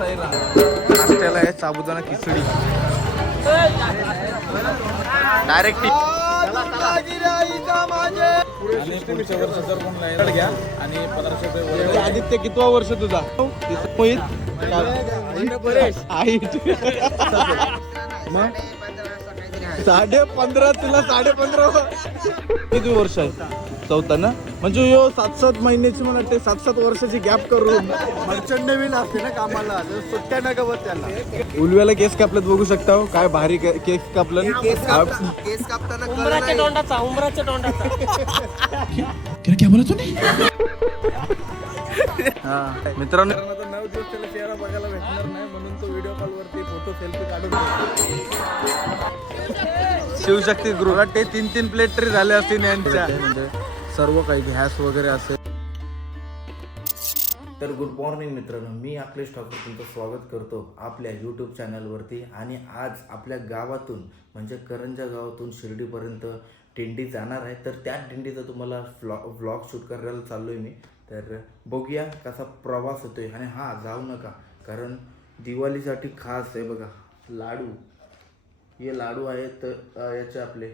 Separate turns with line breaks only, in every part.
नाश्त्याला आहे साबुदाणा खिचडी. डायरेक्ट आणि पंधराशे रुपये आदित्य कितवा वर्ष तुझा? मोहित. मग? साडे पंधरा तुला साडे पंधरा किती वर्ष आहे? चौथा ना? म्हणजे यो सात सात महिन्याची मला वाटते सात सात वर्षाची गॅप करून.
मर्चंट नवीन असते ना कामाला. सुट्ट्या नका बस त्यांना.
उलव्याला केस कापल्यात बघू शकता हो. काय भारी के- केस कापलं
केस कापता केस कापताना कळ नाही.
तोंडाचा उमराच्या तोंडाचा.
हा. मित्रांनो नऊ दिवस त्याला चेहरा बघायला भेटणार नाही म्हणून व्हिडिओ कॉल वरती फोटो सेल्फी काढून शिवशक्ती गृहात ते तीन तीन प्लेट तरी झाले असतील यांच्या. म्हणजे सर्व काही गॅस वगैरे असेल. तर गुड मॉर्निंग मित्रांनो मी अखिलेश ठाकूर तुमचं स्वागत करतो आपल्या यूट्यूब चॅनलवरती आणि आज आपल्या गावातून म्हणजे करंजा गावातून शिर्डीपर्यंत दिंडी जाणार आहे. तर त्या दिंडीचा तुम्हाला व्लॉग व्लॉग शूट करायला चाललो आहे मी. तर बघूया कसा प्रवास होतोय. आणि हां जाऊ नका कारण दिवाळीसाठी खास आहे बघा लाडू. हे लाडू आहेत याचे आपले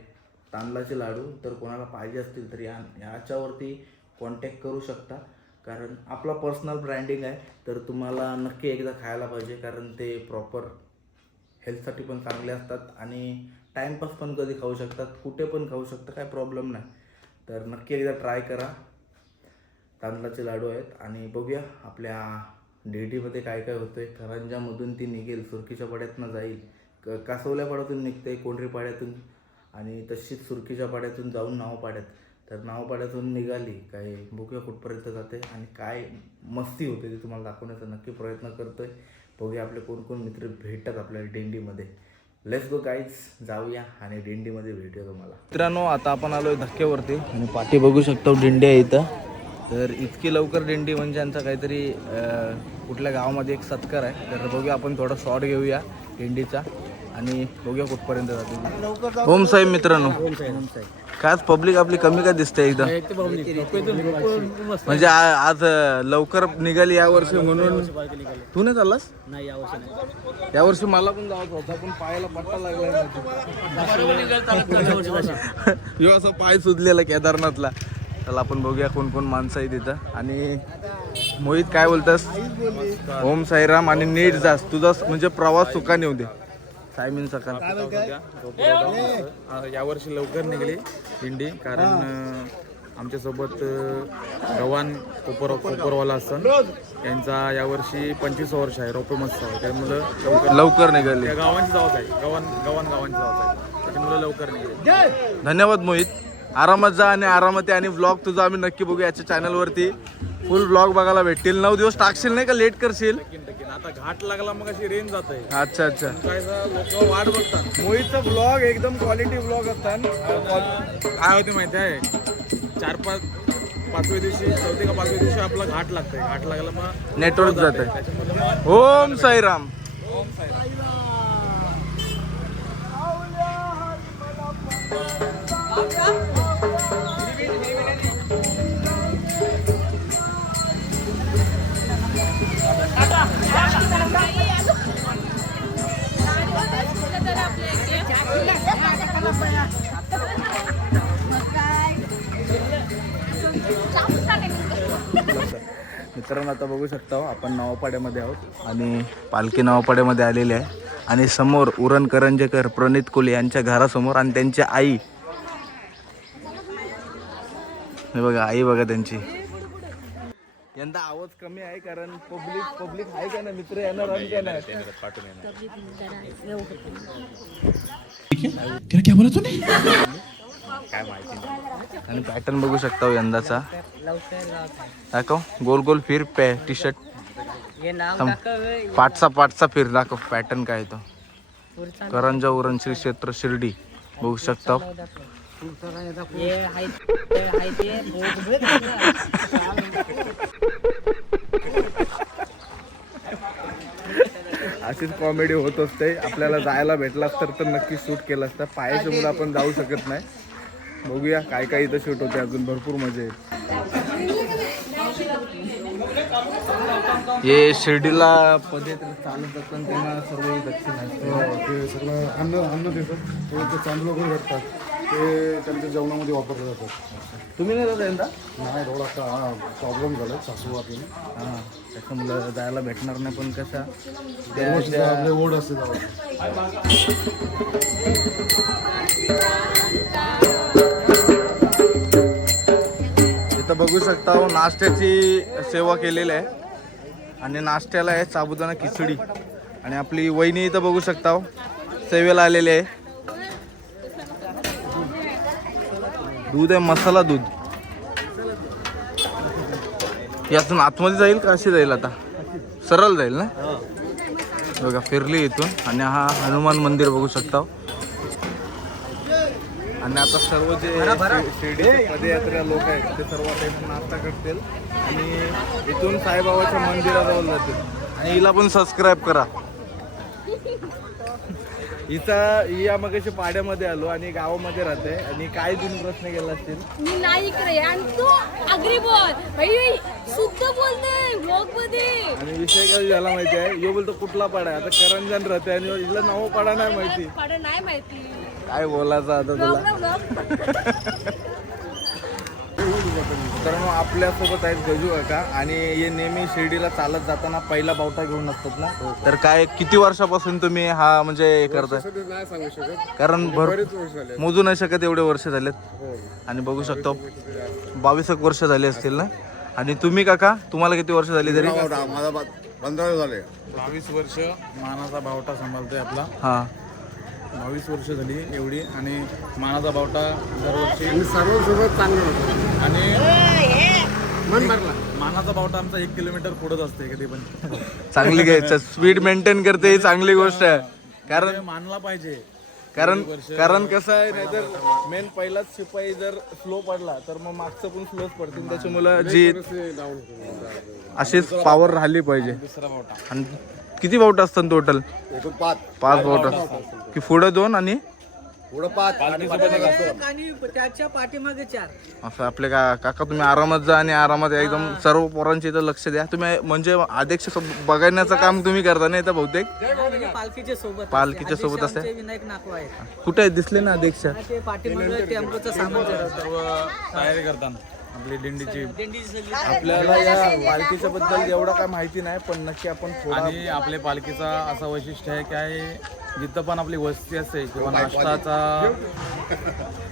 तांदळाचे लाडू. तर कोणाला पाहिजे असतील तर या याच्यावरती कॉन्टॅक्ट करू शकता. कारण आपला पर्सनल ब्रँडिंग आहे तर तुम्हाला नक्की एकदा खायला पाहिजे. कारण ते प्रॉपर हेल्थसाठी पण चांगले असतात आणि टाईमपास पण कधी खाऊ शकतात. कुठे पण खाऊ शकता काय प्रॉब्लेम नाही. तर नक्की एकदा ट्राय करा. तांदळाचे लाडू आहेत आणि बघूया आपल्या डेडीमध्ये काय काय होतं आहे करंजामधून ती निघेल सुरकीच्या पाड्यातनं जाईल. क कासवल्या पाड्यातून निघते कोंढरी पाड्यातून आणि तशीच सुरकीच्या पाड्यातून जाऊन नावपाड्यात. तर नावपाड्यातून निघाली काय बघूया कुठपर्यंत जाते आणि काय मस्ती होते ते तुम्हाला दाखवण्याचा नक्की प्रयत्न करतो आहे बघूया आपले कोण कोण मित्र भेटतात आपल्याला दिंडीमध्ये लेट्स गो गाईज जाऊया आणि दिंडीमध्ये भेटूया तुम्हाला. मित्रांनो आता आपण आलो आहे धक्क्यावरती. आणि पाठी बघू शकतो दिंडी आहे इथं. तर इतकी लवकर दिंडी म्हणजे यांचा काहीतरी कुठल्या गावामध्ये एक सत्कार आहे. तर बघूया आपण थोडा शॉर्ट घेऊया दिंडीचा आणि बघूया कुठपर्यंत जातो. ओम साहेब मित्रांनो. कायच पब्लिक आपली कमी का दिसते एकदम म्हणजे आज लवकर निघाली या वर्षी म्हणून. तू नाही चाललास?
नाही
या वर्षी मला पण जायचं होता पण पायाला पट्टा लागला असं पाय सुजलेला केदारनाथला. चला आपण बघूया कोण कोण माणसं आहे तिथं आणि मोहित काय बोलतस? ओम साईराम आणि नीट जास. तुझा म्हणजे प्रवास सुखाने होऊ दे. सायमिन सकाळ. यावर्षी लवकर निघली दिंडी कारण आमच्यासोबत गव्हाण कोपर कोपरवाला असतात त्यांचा यावर्षी पंचवीस वर्ष आहे रोपे मस्त आहे त्यामुळं लवकर लवकर निघाली. गावांची जावत आहे. गव्हाण गव्हाण गावांची जावत आहे. त्याच्यामुळे लवकर निघाली. धन्यवाद मोहित. आरामात जा आणि आरामात आणि ब्लॉग तुझा आम्ही नक्की बघू याच्या चॅनलवरती फुल ब्लॉग बघायला भेटतील. नऊ दिवस टाकशील नाही का? लेट करशील.
आता घाट लागला मग अशी रेंज जात आहे
अच्छा अच्छा.
लोक वाट बघतात.
मोहितचा ब्लॉग एकदम क्वालिटी ब्लॉग असतात
काय होते माहिती आहे? चार पाच पाचव्या दिवशी चौथी का पाचव्या दिवशी आपला घाट लागतंय. घाट लागला मग
नेटवर्क जात आहे
त्याच्यामध्ये मग
ओम साईराम. मित्रांनो आता बघू शकता हो, आपण नवापाड्यामध्ये आहोत आणि पालखी नवापाड्यामध्ये आलेले आहे. आणि समोर उरण करंजेकर प्रणित कोले यांच्या घरासमोर आणि त्यांची आई हे बघा आई बघा त्यांची. यंदा आवाज कमी आहे कारण पब्लिक पब्लिक आहे का ना मित्र येणार आणि का नाही? आणि पॅटर्न बघू शकता हो यंदाचा. दाखव गोल गोल फिर पे टी शर्ट पाठचा पाठचा फिर दाखव पॅटर्न काय तो. करंजा उरण श्री क्षेत्र शिर्डी. बघू शकता हो. अशीच कॉमेडी होत असते. आपल्याला जायला भेटलास तर तर नक्की शूट केलं असतं पायाच्या मुलं आपण जाऊ शकत नाही. बघूया काय काय इथं शूट होते अजून. भरपूर मजा येईल. हे शिर्डीला पदयात्रा चालत असताना त्यांना सर्व दक्षिण असते
हो, ते सगळं अन्न अन्न देतात. तांदूळ वगैरे भेटतात ते त्यांच्या जेवणामध्ये वापरले जातात.
तुम्ही नाही जात यंदा?
नाही थोडा प्रॉब्लेम झाला सासू आपल्याला
हां त्याच्यामुळं जायला भेटणार नाही पण कशा
आपले ओढ असते
इथं बघू शकता हो, नाश्त्याची सेवा केलेली आहे. आणि नाश्त्याला आहे साबुदाणा खिचडी. आणि आपली वहिनी इथं बघू शकता हो, सेवेला आलेली आहे. दूध आहे मसाला दूध. यातून आतमध्ये जाईल का अशी जाईल आता? सरळ जाईल ना? बघा फिरली इथून. आणि हा हनुमान मंदिर बघू शकता. आणि आता सर्व जे शि- शिर्डीचे पदयात्रा लोक आहेत ते सर्व आता नाश्ता करतील. आणि इथून साईबाबाच्या मंदिराजवळ जातील. आणि हिला पण सबस्क्राईब करा. हिचा ही या मग पाड्यामध्ये आलो आणि गावामध्ये राहते. आणि काय तुम्ही प्रश्न केला असतील?
मी नाही इकडे आणि तू आगरी बोल. भाई शुद्ध बोलते मध्ये.
आणि विषय काय झाला माहिती आहे? यो बोलतो कुठला पाडा आहे? आता करंजन राहते आणि हिला नवं पाडा नाही माहिती.
पाडं नाही माहिती.
काय बोलायचं आता तुला? मित्रांनो आपल्यासोबत आहेत गजू काका आणि हे नेहमी शिर्डीला चालत जाताना पहिला बावटा घेऊन असतात ना? तर काय किती वर्षापासून तुम्ही हा म्हणजे हे करताय?
ते नाही सांगू शकत.
कारण भर
बरेच वर्ष झाले
मोजू नाही शकत एवढे वर्ष झालेत.
हो.
आणि बघू शकतो. बावीस एक वर्ष झाली असतील ना? आणि तुम्ही काका तुम्हाला किती वर्ष झाली तरी?
माझा पंधरा झाले.
बावीस वर्ष मानाचा बावटा सांभाळतोय आपला.
हा.
बावीस वर्ष झाली एवढी आणि मानाचा बावटा दरवर्षी.
आणि सर्वांसोबत चांगलं होतं.
आणि
मन भरला.
मानाचा बावटा आमचा एक किलोमीटर पुढत असते कधी पण.
चांगली घ्यायचं. स्पीड मेंटेन करते ही चांगली गोष्ट आहे. कारण
ते मानला पाहिजे.
कारण कारण कसं आहे नाहीतर मेन पहिलाच शिपाई जर स्लो पडला तर मग मागचं पण स्लोच पडतील. त्याच्यामुळं जी अशीच पॉवर राहिली पाहिजे.
दुसरा बावटा.
आणि किती बावट असतात टोटल
एकूण पाच.
पाच बावट की पुढं दोन आणि?
पुढं पाच. आणि
आणि त्याच्या पाठीमागे चार.
असं आपले का काका तुम्ही आरामात जा आणि आरामात या. एकदम सर्व पोरांच्या इथं लक्ष द्या. तुम्ही म्हणजे अध्यक्ष सोब- बघण्याचं काम तुम्ही करता ना इथं बहुतेक?
पालखीच्या सोबत
पालखीच्या सोबत असते?
आमचे विनायक नाकवा आहेत.
कुठे आहे? दिसले ना अध्यक्ष?
ते पाठीमागे टेम्पोचं सामान
तयारी करताना. आपली दिंडीची.
आपल्याला या पालखीच्या बद्दल एवढं काय माहिती नाही पण नक्की आपण थोडा
आणि आपल्या पालखीचा असं वैशिष्ट्य आहे की आहे जिथं पण आपली वस्ती असते किंवा नाश्ताचा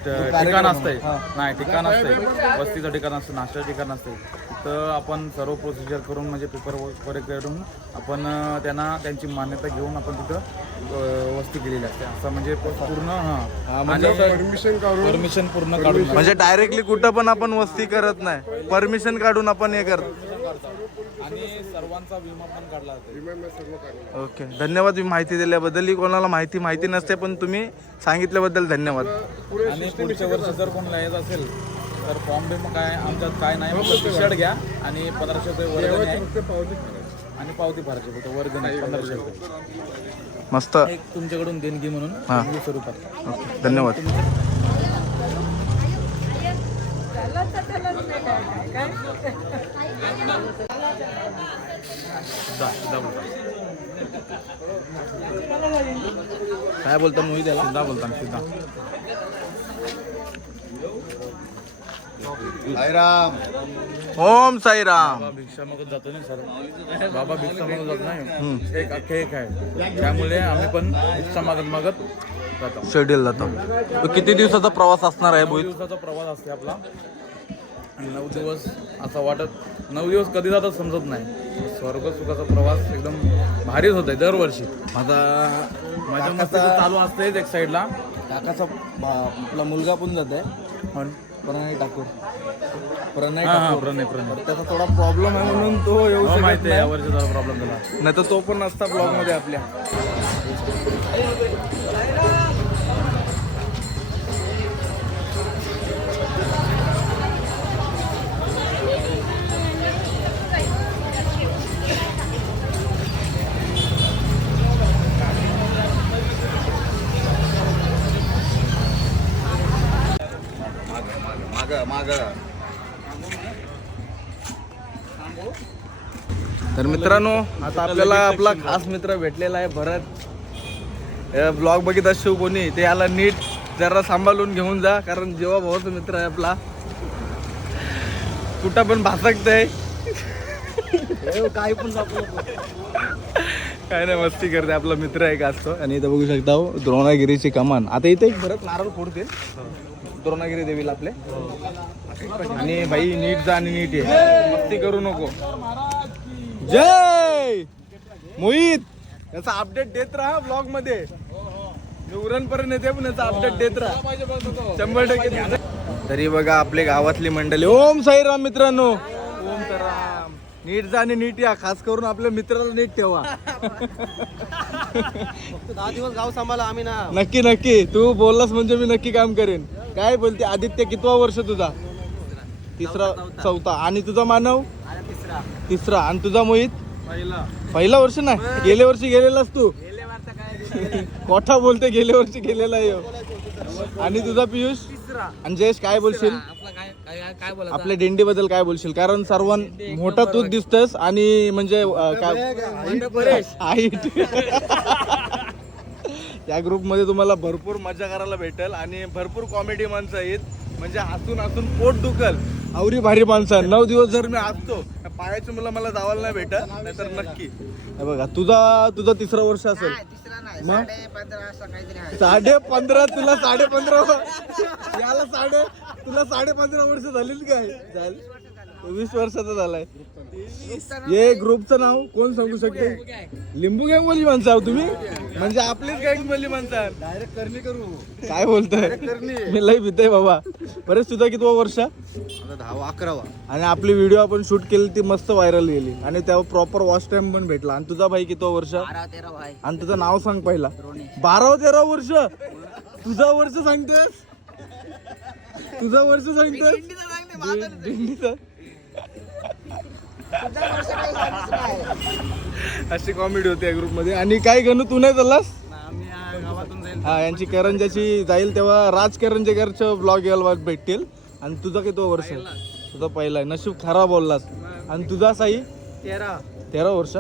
ठिकाण असतंय. नाही ठिकाण असतंय. वस्तीचं ठिकाण असतं नाश्त्याचं ठिकाण असतंय. तिथं आपण सर्व प्रोसिजर करून म्हणजे पेपर वगैरे करून आपण त्यांना त्यांची मान्यता घेऊन आपण तिथं वस्ती केलेली असते. असं म्हणजे पूर्ण हां.
परमिशन काढून
परमिशन पूर्ण काढून.
म्हणजे डायरेक्टली कुठं पण आपण वस्ती करत नाही. परमिशन काढून आपण हे करतो.
आणि सर्वांचा विमा पण काढला जातो
ओके. धन्यवाद तुम्ही माहिती दिल्याबद्दल ही कोणाला माहिती माहिती नसते पण तुम्ही सांगितल्याबद्दल धन्यवाद.
आणि पुढच्या वर्षी जर कोणाला यायचं असेल तर फॉर्म बिम काय आमच्यात काय नाही फक्त शर्ट घ्या. आणि पंधराशे रुपये वर्गणी आहे. आणि पावती भरायची फक्त वर्गणी आहे, पंधराशे रुपये.
मस्त.
एक तुमच्याकडून देणगी म्हणून
हा. ओके. धन्यवाद.
बोलता
काय? बोलता मोहित याला?
सिद्धा बोलता सिद्धा.
ओम साईराम.
बाबा भिक्षा मागत जातो ना सर. बाबा भिक्षा मागत जात नाही. एक अख्खे एक आहे. त्यामुळे आम्ही पण भिक्षा मागत मागत जातो.
शेड्यूल जातो. तो किती दिवसाचा प्रवास असणार आहे
दिवसाचा प्रवास असते आपला? नऊ दिवस असं वाटत नऊ दिवस कधी जातात समजत नाही. स्वर्ग सुखाचा प्रवास एकदम भारीच होत आहे दरवर्षी.
आता
माझ्या मस्त चालू असतेच एक साईडला
काकाचा भा- आपला मुलगा पण जात आहे प्रणय ठाकूर. प्रणय
हा हा
ठाकूर.
प्रणय प्रणय.
त्याचा थोडा प्रॉब्लेम आहे म्हणून तो येऊ
हो
शकत
माहिती आहे
नाही.
यावर्षी जरा प्रॉब्लेम झाला.
नाही तर तो पण नसता ब्लॉगमध्ये आपल्या. मित्रांनो आता आपल्याला आपला खास मित्र भेटलेला आहे भरत. ब्लॉग बघित असतो कोणी? ते याला नीट जरा सांभाळून घेऊन जा कारण जेव्हा भावाचा मित्र आहे आपला. कुठं पण भासकत आहे काय नाही मस्ती करते. आपला मित्र एक असतो. आणि इथं बघू शकता हो, द्रोणागिरीची कमान. आता इथे एक भरत नारळ फोडतील द्रोणागिरी देवीला आपले. आणि भाई नीट जा आणि नीट ये. मस्ती करू नको. जय! मोहित! याचा अपडेट देत राहा ब्लॉगमध्ये. मी उरणपर्यंत येते पण याचा अपडेट देत राहा. शंभर टक्के देत राहा. तरी बघा आपले गावातली मंडळी. ओम साईराम मित्रांनो. ओम राम. नीट जा आणि नीट या. खास करून आपल्या मित्राला नीट ठेवा.
दहा दिवस गाव सांभाळा आम्ही ना.
नक्की नक्की. तू बोललास म्हणजे मी नक्की काम करेन. काय बोलते? आदित्य कितवा वर्ष तुझा? तिसरा चौथा. आणि तुझा मानव? तिसरा. आणि तुझा मोहित? पहिला. पहिला वर्ष ना गेल्या वर्षी गेलेलास तू. कोठा बोलते गेल्या वर्षी गेलेला आहे. आणि तुझा पियुष? आणि जयेश काय बोलशील?
आपला काय काय काय बोला
आपल्या दिंडी बद्दल काय बोलशील? कारण सर्वां मोठा तूच दिसतस आणि म्हणजे काय हाईट या ग्रुपमध्ये तुम्हाला भरपूर मजा करायला भेटेल आणि भरपूर कॉमेडी माणसं आहेत. म्हणजे हसून हसून पोट दुखल. आवरी भारी माणसं नऊ दिवस जर मी त्या पायाची मुलं मला जावायला नाही भेटत नाहीतर नक्की. हे बघा तुझा तुझा तिसरा वर्ष असेल.
तिसरा नाही
मग?
साडे पंधरा
तुला साडे पंधरा याला साडे तुला साडे पंधरा वर्ष झाली काय? झाली? वीस वर्षाचा झालाय. हे ग्रुपचं नाव कोण सांगू शकते? लिंबू गँग बोली माणसं तुम्ही. म्हणजे आपलीच गँग बोली माणसं?
डायरेक्ट करणी करू.
काय बोलतोय? मी लय भीतय बाबा. बरेच तुझा किती वर्ष.
दहावा अकरावा
आणि आपली व्हिडिओ आपण शूट केली ती मस्त व्हायरल गेली. आणि तेव्हा प्रॉपर वॉच टाइम पण भेटला. आणि तुझा भाई किती वर्ष? आणि तुझं नाव सांग पहिला. बारा तेरा वर्ष. तुझं वर्ष सांगतेस? तुझं वर्ष सांगतेस? अशी कॉमेडी होती या ग्रुपमध्ये. आणि काय गणू तू नाही चाललास? हा यांची करंजाची जाईल तेव्हा राज करंजेकरचं ब्लॉग यायला भेटतील. आणि तुझा किती वर्ष? तुझा पहिला आहे. नशीब खरा बोललास. आणि तुझा साई?
तेरा.
तेरा वर्ष.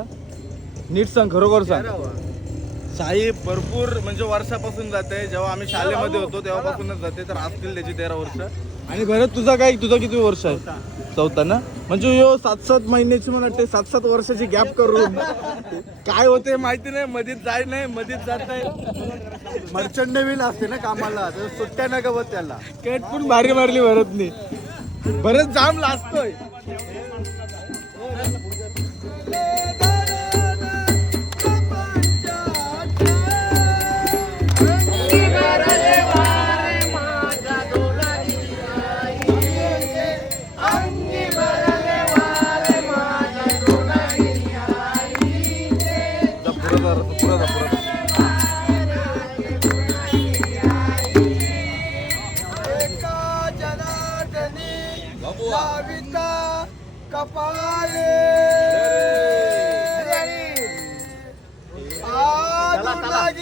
नीट सांग खरोखर सांग. साई भरपूर म्हणजे वर्षापासून जाते. जेव्हा आम्ही शाळेमध्ये होतो तेव्हापासूनच जाते तर असतील त्याची तेरा वर्ष. आणि भरत तुझा काय तुझा किती वर्ष आहे? चौथा ना? म्हणजे यो सात सात महिन्याची मला वाटते सात सात वर्षाची गॅप करून. काय होते माहिती नाही मधीत जाय नाही मधीत जात नाही.
मर्चंट नेव्हिल असते ना कामाला तर सुट्ट्या नका बघ त्याला.
कट पण भारी मारली भरतनी. भरत जाम लाजतोय.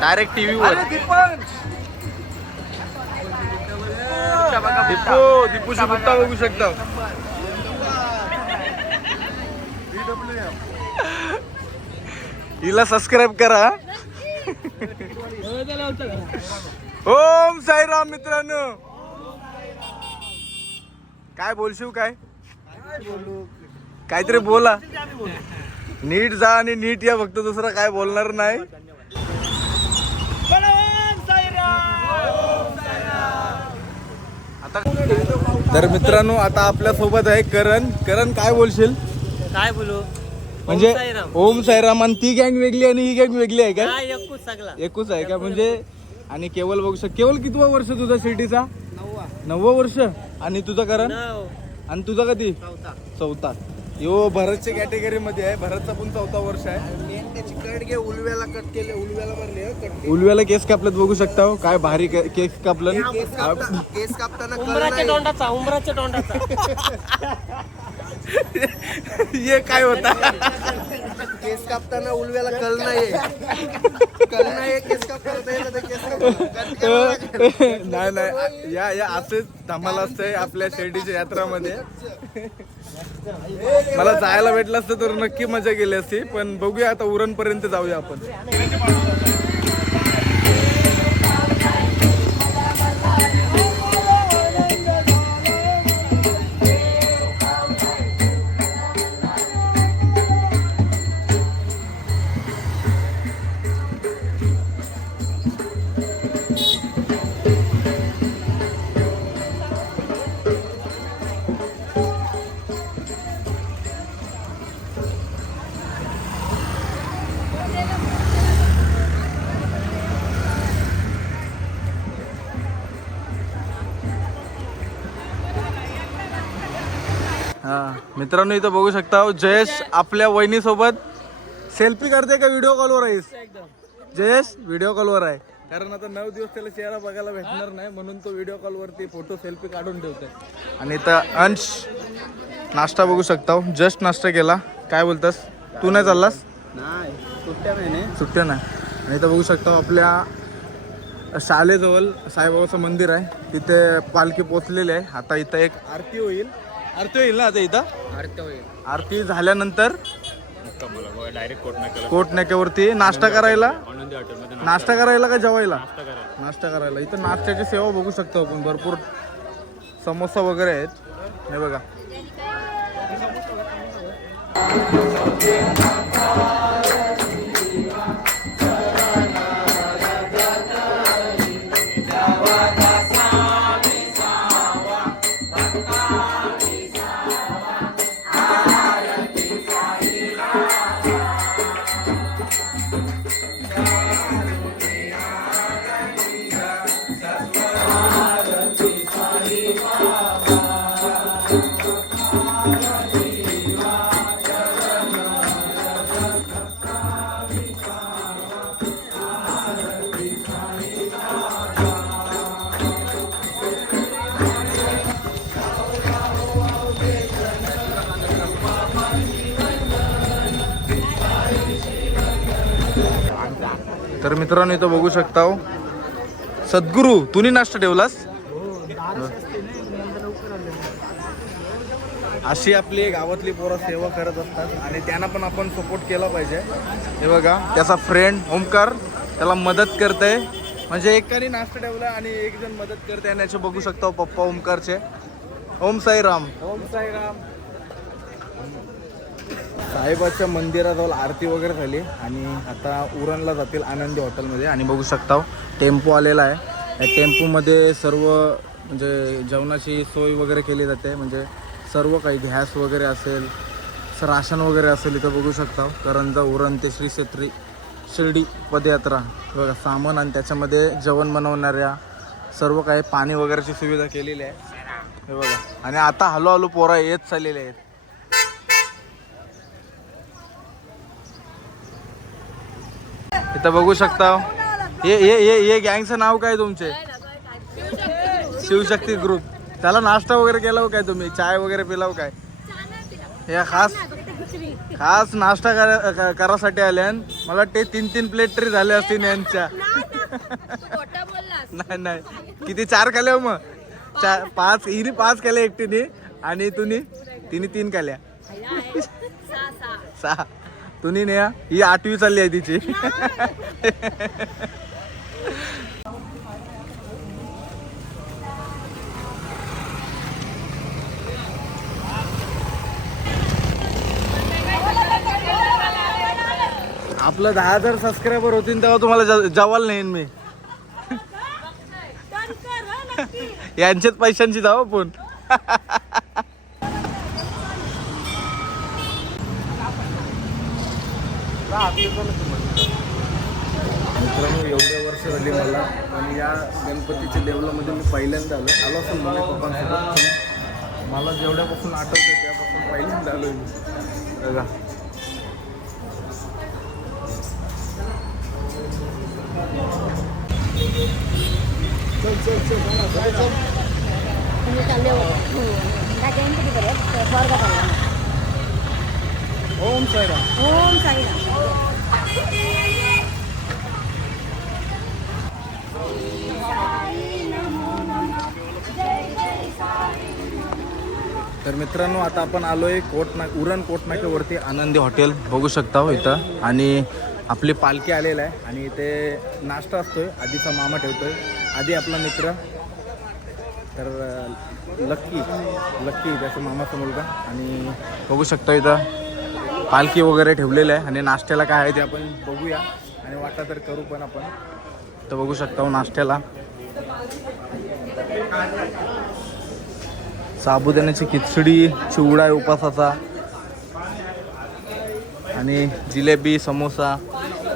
डायरेक्ट टीव्ही वर. दीपू दीपूची गुप्ता बघू शकता. हिला सबस्क्राईब करा. ओम साईराम मित्रांनो. काय बोलशील काय? काहीतरी बोला. नीट जा आणि नीट या फक्त दुसरं काय बोलणार नाही. तर मित्रांनो आता आपल्यासोबत आहे करण. करण काय बोलशील?
काय बोलू?
म्हणजे ओम साईराम. आणि ती गँग वेगळी आणि ही गँग वेगळी आहे का?
काय एकूच
आहे का? म्हणजे आणि केवळ बघू शक केवळ कितवा वर्ष तुझा सिटीचा नववा. वर्ष? आणि तुझं करण? आणि तुझा कधी? चौथा. यो भरतच्या कॅटेगरी मध्ये आहे. भरतचा पण चौथा वर्ष आहे.
त्याची कट घे उलव्याला कट केले उलव्याला भरले कट
उलव्याला केस कापल्यात बघू शकता हो. काय भारी के- केस कापलं.
केस कापता केस कापताना कळ
उंबराच्या
नाही.
तोंडाचा उंबराच्या तोंडाचा.
ये काय होता?
केस कापताना उलव्याला कळ नाही कळ नाही केस कापता.
नाही नाही या या असेच धमाल असतंय आपल्या शिर्डीच्या यात्रामध्ये. मला जायला भेटलं असतं तर नक्की मजा केली असती पण बघूया आता उरण पर्यंत जाऊया आपण. मित्रांनो इथं बघू शकता हो, जयेश आपल्या वहिनी सोबत सेल्फी करते का व्हिडिओ कॉलवर आहेस? जयेश व्हिडिओ कॉलवर आहे. कारण आता नऊ दिवस त्याला चेहरा बघायला भेटणार नाही म्हणून तो व्हिडिओ कॉलवरती फोटो सेल्फी काढून ठेवतोय. आणि इथं अंश नाश्ता बघू शकता जस्ट नाश्ता केला. काय बोलतास? तू नाही चाललास?
नाही सुट्ट्या नाही
सुट्ट्या नाही. आणि इथं बघू शकता आपल्या शाळेजवळ साईबाबाचं मंदिर आहे. तिथे पालखी पोचलेली आहे. आता इथं एक आरती होईल. आरती होईल ना आता इथं? आरती झाल्यानंतर कोट नाक्यावरती. नाश्ता करायला. नाश्ता करायला का जेवायला? नाश्ता करायला. इथं नाश्त्याची सेवा बघू शकतो आपण. भरपूर समोसा वगैरे आहेत. हे बघा. तर मित्रांनो इथं बघू शकता हो. सद्गुरू तुम्ही नाश्ता ठेवलास? अशी आपली गावातली पोरं सेवा करत असतात आणि त्यांना पण आपण सपोर्ट केला पाहिजे. हे बघा त्याचा फ्रेंड ओमकार त्याला मदत करते म्हणजे एकाने नाश्ता ठेवला आणि एक जण मदत करते आणि याचे बघू शकता हो पप्पा ओमकारचे. ओम साईराम. ओम साईराम. साहेबाच्या मंदिराजवळ आरती वगैरे झाली आणि आता उरणला जातील आनंदी हॉटेलमध्ये. आणि बघू शकता हो, टेम्पो आलेला आहे. या टेम्पोमध्ये सर्व म्हणजे जेवणाची सोय वगैरे केली जाते. म्हणजे सर्व काही गॅस वगैरे असेल राशन वगैरे असेल इथं बघू शकता हो. करंजा उरण ते श्री क्षेत्री शिर्डी पदयात्रा. बघा सामान आणि त्याच्यामध्ये जेवण बनवणाऱ्या सर्व काही पाणी वगैरेची सुविधा केलेली आहे. हे बघा. आणि आता हळूहळू पोरं येत चाललेले आहेत. इथं बघू शकता. हे हे हे हे गँगचं नाव काय तुमचे? शिवशक्ती ग्रुप. त्याला नाश्ता वगैरे केला काय तुम्ही? चाय वगैरे पिला हो काय? हे खास खास नाश्ता करा- करासाठी आल्या मला वाटते तीन तीन प्लेट तरी झाले असतील यांच्या. नाही नाही. किती? चार केल्या हो मग? चार पाच हिने पाच केल्या एकटीने आणि तुम्ही? तिने तीन
सा
सहा. तुम्ही नेहा ही आठवी चालली आहे तिची. आपलं दहा हजार सबस्क्रायबर होतील तेव्हा तुम्हाला जवाल नेईन मी. यांच्याच पैशांची जाऊ आपण. मित्रांनो एवढ्या वर्ष झाली मला आणि या गणपतीच्या देवळामध्ये मी पहिल्यांदा आलो. आलो असेल मला पप्पांसोबत मला जेवढ्यापासून आठवतं त्यापासून पहिल्यांदा आलोय मी. बघा.
किती बरे स्वर्ग चालला
ओम साईराम.
ओम साईराम.
तर मित्रांनो आता आपण आलोय कोटना उरण कोटनाक्यावरती आनंदी हॉटेल. बघू शकता हो इथं. आणि आपली पालखी आलेला आहे. आणि इथे नाश्ता असतोय. आधीचा मामा ठेवतोय. आधी आपला मित्र. तर लक्की लक्की त्याचा मामाचा मुलगा. आणि बघू शकता इथं पालखी वगैरे ठेवलेलं आहे. आणि नाश्त्याला काय आहे ते आपण बघूया. आणि वाटा तर करू पण आपण. तर बघू शकता हो नाश्त्याला. साबुदाण्याची खिचडी चिवडा आहे उपासाचा आणि जिलेबी समोसा.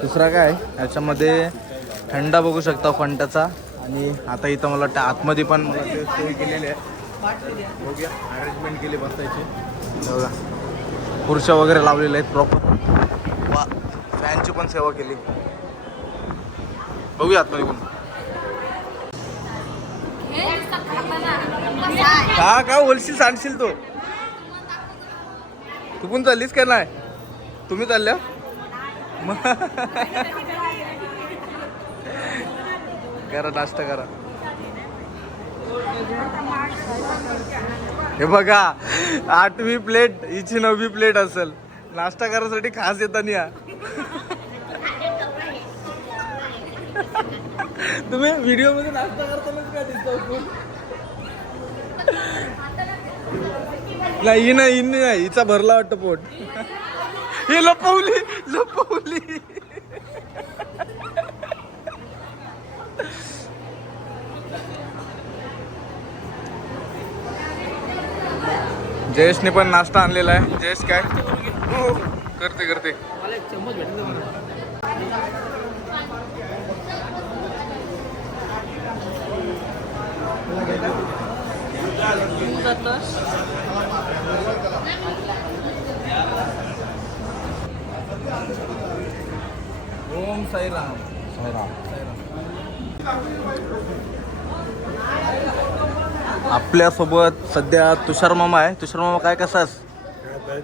दुसरा काय? याच्यामध्ये थंडा बघू शकता फंटाचा आणि आता इथं मला वाटतं आतमध्ये पण मला ते सोय केलेली आहे. बघूया अरेंजमेंट केली बसायची. बघा. खुर्च्या वगैरे लावलेल्या आहेत प्रॉपर वा फॅनची पण सेवा केली. बघूया आतमध्ये पण हा का बोलशील सांगशील तो? तू पण चाललीस का नाही? तुम्ही चालल्या? करा नाश्ता करा. हे बघा आठवी प्लेट हिची नववी प्लेट असेल. नाश्ता करायसाठी खास येताना तुम्ही व्हिडिओमध्ये नाश्ता करतानाच काय दिसतो हो नाही ही नाही नाही. हिचा भरला वाटतं पोट. हे लपवली लपवली. जयेशने पण नाश्ता आणलेला आहे. जयेश काय? हो, हो, करते करते. ओम साईराम. आपल्यासोबत सध्या तुषार मामा आहे. तुषार मामा काय कसास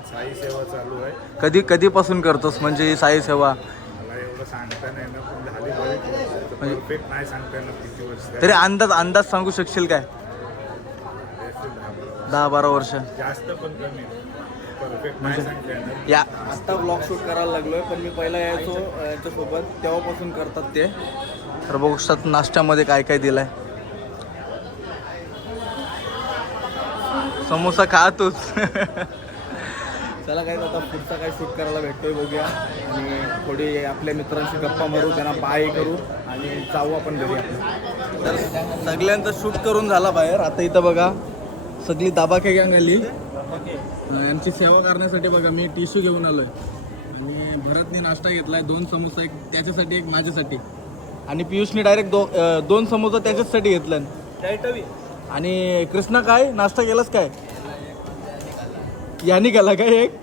साई सेवा चालू आहे
कधी कधीपासून करतोस? म्हणजे ही साई सेवा. म्हणजे- तरी अंदाज अंदाज सांगू शकशील काय? दहा बारा वर्ष.
जास्त पण कमी. येणार
या आता ब्लॉग शूट करायला लागलोय पण मी पहिला यायचो याच्यासोबत. तेव्हापासून करतात ते. तर बघू शकतात नाश्त्यामध्ये काय काय दिलंय. समोसा खा तूच. चला काय आता पुढचा काय शूट करायला भेटतोय बघूया. आणि थोडी आपल्या मित्रांशी गप्पा मारू त्यांना बाय करू आणि जाऊ आपण घरी. तर सगळ्यांचं शूट करून झाला बाहेर. आता इथं बघा. सगळी दाबाके गँग आली यांची सेवा करण्यासाठी बघा मी टिश्यू घेऊन आलोय. आणि भरतने नाश्ता घेतलाय दोन समोसा एक त्याच्यासाठी एक माझ्यासाठी. आणि पियुषने डायरेक्ट दो दोन समोसा त्याच्याचसाठी घेतलाय आणि कृष्णा काय? नाश्ता केलास काय? याने केला काय एक?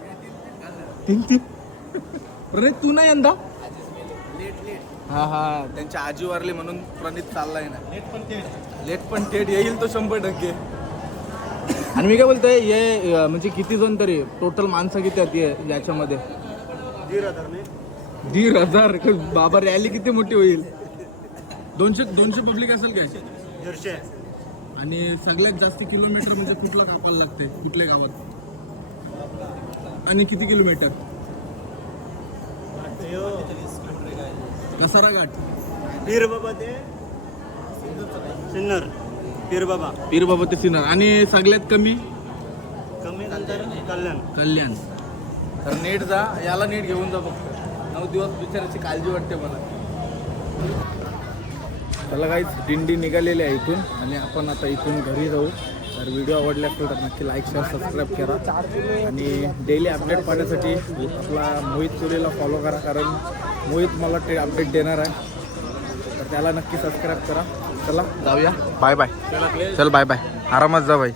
तीन तीन. अरे तू नाही यंदा? हा हा. त्यांच्या आजी वारली म्हणून प्रणित चाललाय ना. लेट पण थेट लेट पण थेट येईल तो शंभर टक्के. आणि मी काय बोलतोय हे म्हणजे किती जण तरी टोटल माणसं किती आहेत याच्यामध्ये? दीड हजार बाबा रॅली किती मोठी होईल? दोनशे दोनशे पब्लिक असेल काय? आणि सगळ्यात जास्त किलोमीटर म्हणजे कुठला कापायला लागते? कुठल्या गावात? आणि किती किलोमीटर कसारा घाट.
बाबा ते सिन्नर. पीर बाबा.
पीर बाबा ते सिन्नर. आणि सगळ्यात कमी?
कमी नंतर कल्याण.
कल्याण. तर नीट जा याला नीट घेऊन जा फक्त. नऊ दिवस बिचाराची काळजी वाटते मला. चला काहीच दिंडी निघालेली आहे इथून आणि आपण आता इथून घरी जाऊ. तर व्हिडिओ आवडला असेल तर नक्की लाईक शेअर सबस्क्राईब करा. आणि डेली अपडेट पाहण्यासाठी आपला मोहित चुरीला फॉलो करा कारण मोहित मला ते अपडेट देणार आहे. तर त्याला नक्की सबस्क्राईब करा. चला. जाऊया. बाय बाय चल बाय बाय आरामात जा बाई.